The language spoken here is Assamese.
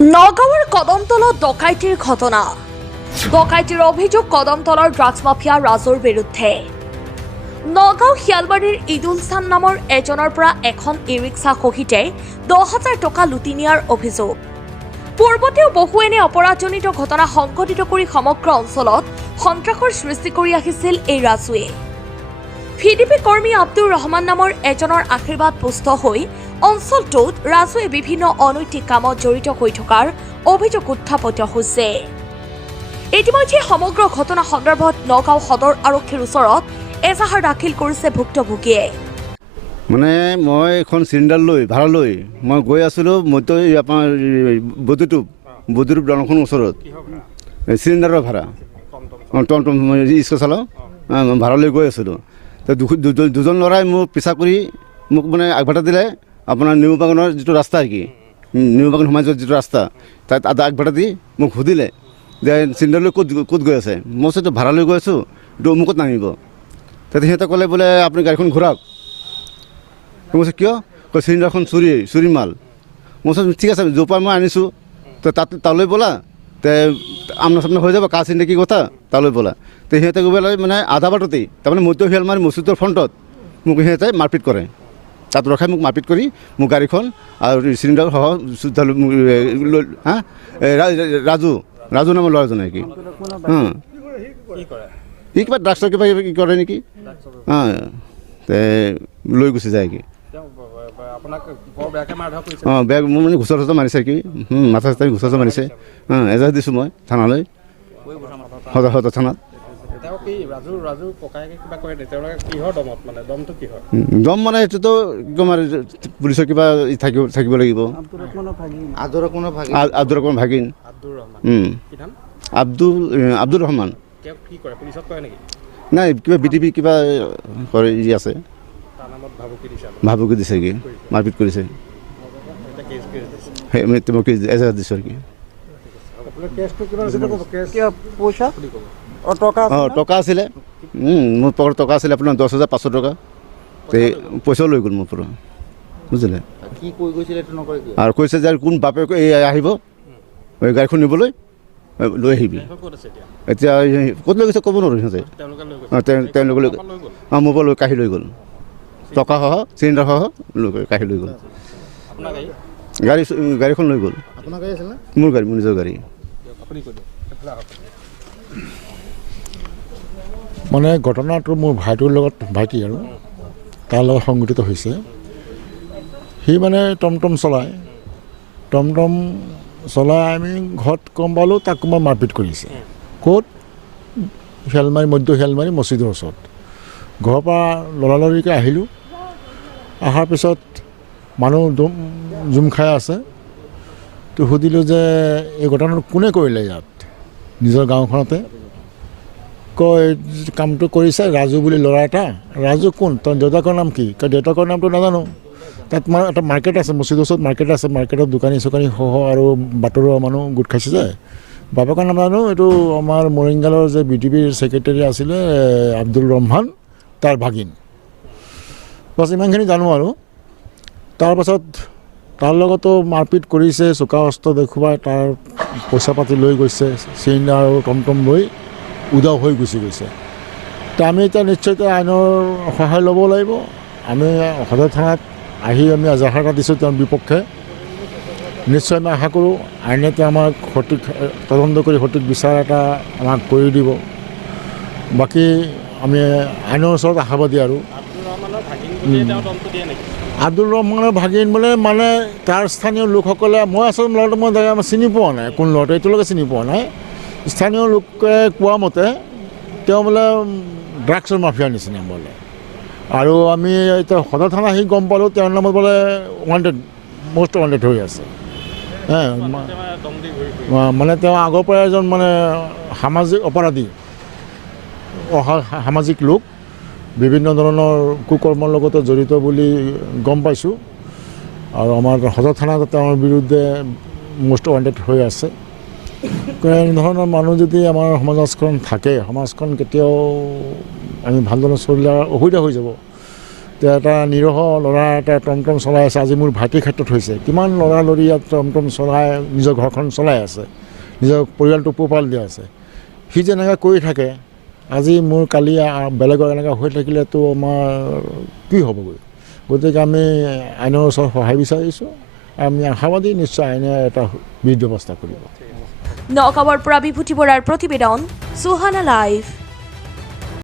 নগাঁৱৰ কদমতলত ডকাইতিৰ ঘটনা। ডকাইতিৰ অভিযোগ কদমতলৰ ড্ৰাগছ মাফিয়া ৰাজুৰ বিৰুদ্ধে। নগাঁও শিয়ালবাৰীৰ ঈদুলচান নামৰ এজনৰ পৰা এখন ই ৰিক্সা সহিতে 10,000 টকা লুটি নিয়াৰ অভিযোগ। পূৰ্বতেও বহু এনে অপৰাধজনিত ঘটনা সংঘটিত কৰি সমগ্ৰ অঞ্চলত সন্ত্ৰাসৰ সৃষ্টি কৰি আহিছিল এই ৰাজুৱে। ভিডিপি কৰ্মী আব্দুৰ ৰহমান নামৰ এজনৰ আশীৰ্বাদ পুষ্ট হৈ অঞ্চলটোত ৰাজুৱে বিভিন্ন অনৈতিক কামত জড়িত হৈ থকাৰ অভিযোগ উত্থাপিত হৈছে। ইতিমধ্যে সমগ্ৰ ঘটনা সন্দৰ্ভত নগাঁও সদৰ আৰক্ষীৰ ওচৰত এজাহাৰ দাখিল কৰিছে ভুক্তভোগীয়ে। মানে মই এখন চিলিণ্ডাৰ লৈ ভাড়া লৈ মই গৈ আছিলোঁ মইতো আপোনাৰ বৈদ্যুতিক দলংখনৰ ওচৰত চিলিণ্ডাৰৰ ভাড়া টমটম স্কুল চলাওঁ ভাড়া লৈ গৈ আছিলোঁ। তো দুজন ল'ৰাই মোক পিছা কৰি মোক মানে আগভাটা দিলে আপোনাৰ নিউ বাগানৰ যিটো ৰাস্তা আৰু কি নিউ বাগান সোমাই যোৱা যিটো ৰাস্তা তাত আগভাটা দি মোক সুধিলে যে চিলিণ্ডাৰ লৈ ক'ত গৈ আছে। মই কৈছোঁ ভাড়া লৈ গৈ আছোঁ অমুকত নামিব। তাতে সিহঁতে ক'লে বোলে আপুনি গাড়ীখন ঘূৰাওক। মই কৈছোঁ কিয়? কয় চিলিণ্ডাৰখন চুৰি মাল। মই কৈছোঁ ঠিক আছে য'ৰ পৰা মই আনিছোঁ তো তালৈ ব'লা তে আমনা চামনা হৈ যাব কাৰ চিন্তা কি কথা তালৈ ব'লা। তো সিহঁতে গৈ পেলাই মানে আধা বাটতেই তাৰমানে মধ্য শিয়ালমাৰী মছজিদৰ ফ্ৰণ্টত মোক সিহঁতে মাৰপিট কৰে। তাত ৰখাই মোক মাৰপিট কৰি মোৰ গাড়ীখন আৰু চিলিণ্ডাৰ সহ ৰাজু নামৰ ল'ৰাজনে কি সি কিবা ড্ৰাগছৰ কিবা কৰে নেকি লৈ গুচি যায় কি বেয়া মোৰ মানে ঘোচা চোচা মাৰিছে কি মাথা চাথা ঘোচা চোচা মাৰিছে। এজাহাৰ দিছোঁ মই থানালৈ সদৰ থানাত। দম মানে এইটোতো কি ক'ম আৰু পুলিচৰ কিবা থাকিব লাগিব। আব্দুৰ ৰহমান ভাগিন আব্দুৰ ৰহমান নাই কিবা বিটিপি কিবা কৰে আছে ভাবুকি দিছে কি মাৰপিট কৰিছে এজাহাৰ দিছোঁ আৰু কি। টকা আছিলে মোৰ পকেটত টকা আছিলে আপোনাৰ 10,500 টকা। পইচাও লৈ গ'ল মোৰ পৰা বুজিলে। আৰু কৈছে যে কোন বাপে আহিব গাড়ীখন নিবলৈ লৈ আহিবি। এতিয়া ক'ত লৈ গৈছে ক'ব নোৱাৰোঁ সিহঁতে। তেওঁলোকে মোৰ পৰা লৈ কাঢ়ি লৈ গ'ল টকা সহ চিলিণ্ডাৰ সহ কাঢ়ি লৈ গ'ল। গাড়ীখন লৈ গ'ল। মোৰ নিজৰ গাড়ী। মানে ঘটনাটো মোৰ ভাইটিৰ লগত আৰু তাৰ লগত সংঘটিত হৈছে। সি মানে টমটম চলাই আমি ঘৰত গম পালোঁ তাক কোনোবা মাৰপিট কৰিছে। ক'ত? মধ্য শিয়ালমাৰী মছজিদৰ ওচৰত। ঘৰৰ পৰা লৰালৰিকৈ আহিলোঁ। অহাৰ পিছত মানুহ জুম খাই আছে। তো সুধিলোঁ যে এই ঘটনাটো কোনে কৰিলে ইয়াত নিজৰ গাঁওখনতে। কয় কামটো কৰিছে ৰাজু বুলি ল'ৰা এটা। ৰাজু কোন? তই দেউতাকৰ নাম কি? কয় দেউতাকৰ নামটো নাজানো। তাত মানে এটা মাৰ্কেট আছে মছজিদৰ ওচৰত মাৰ্কেট আছে। মাৰ্কেটত দোকানী চোকানী সহ আৰু বাটৰুৱা মানুহ গোট খাইছে যে বাপেকৰ নাম নাজানো। এইটো আমাৰ মৰিংগালৰ যে বিটিপিৰ ছেক্ৰেটাৰী আছিলে আব্দুৰ ৰহমান তাৰ ভাগিন। বাছ ইমানখিনি জানো আৰু। তাৰপাছত তাৰ লগতো মাৰপিট কৰিছে চোকা অস্ত্ৰ দেখুৱাই তাৰ পইচা পাতি লৈ গৈছে চিলিণ্ডাৰ আৰু টমটম লৈ উদাও হৈ গুচি গৈছে। তো আমি এতিয়া নিশ্চয় আইনৰ সহায় ল'ব লাগিব। আমি সদৰ থানাত আহি আমি এজাহাৰ এটা দিছোঁ তেওঁৰ বিপক্ষে। নিশ্চয় আমি আশা কৰোঁ আইনে আমাক সঠিক তদন্ত কৰি সঠিক বিচাৰ এটা আমাক কৰি দিব। বাকী আমি আইনৰ ওচৰত আশাবাদী আৰু। আব্দুৰ ৰহমানৰ ভাগিন বোলে মানে তাৰ স্থানীয় লোকসকলে মই আচলতে ল'ৰাটো মই চিনি পোৱা নাই কোন ল'ৰাটো এতিয়ালৈকে চিনি পোৱা নাই। স্থানীয় লোকে কোৱা মতে তেওঁ বোলে ড্ৰাগছৰ মাফিয়াৰ নিচিনা বোলে। আৰু আমি এতিয়া সদৰ থানা আহি গম পালোঁ তেওঁৰ নামত বোলে মষ্ট ৱান্টেড হৈ আছে। মানে তেওঁ আগৰ পৰা এজন মানে সামাজিক অপৰাধী সামাজিক লোক বিভিন্ন ধৰণৰ কুকৰ্মৰ লগতে জড়িত বুলি গম পাইছোঁ। আৰু আমাৰ সদৰ থানাত তেওঁৰ বিৰুদ্ধে মষ্ট ৱান্টেড হৈ আছে। এনেধৰণৰ মানুহ যদি আমাৰ সমাজখন থাকে সমাজখন কেতিয়াও আমি ভালদৰে চলিলে অসুবিধা হৈ যাব। এটা নিৰহ ল'ৰা এটা টমটম চলাই আছে, আজি মোৰ ভাইটিৰ ক্ষেত্ৰত হৈছে, কিমান ল'ৰা-ল'ৰি ইয়াত টমটম চলাই নিজৰ ঘৰখন চলাই আছে, নিজৰ পৰিয়ালটো পোহপাল দি আছে। সি যে এনেকৈ কৰি থাকে, আজি মোৰ কালি বেলেগৰ এনেকৈ হৈ থাকিলেতো আমাৰ কি হ'বগৈ। গতিকে আমি আইনৰ ওচৰত সহায় বিচাৰিছোঁ, আমি আশাবাদী নিশ্চয় আইনে এটা বিধি ব্যৱস্থা কৰিব। নগাঁৱৰ পৰা বিভূতি বৰাৰ প্ৰতিবেদন, সুহানা লাইভ।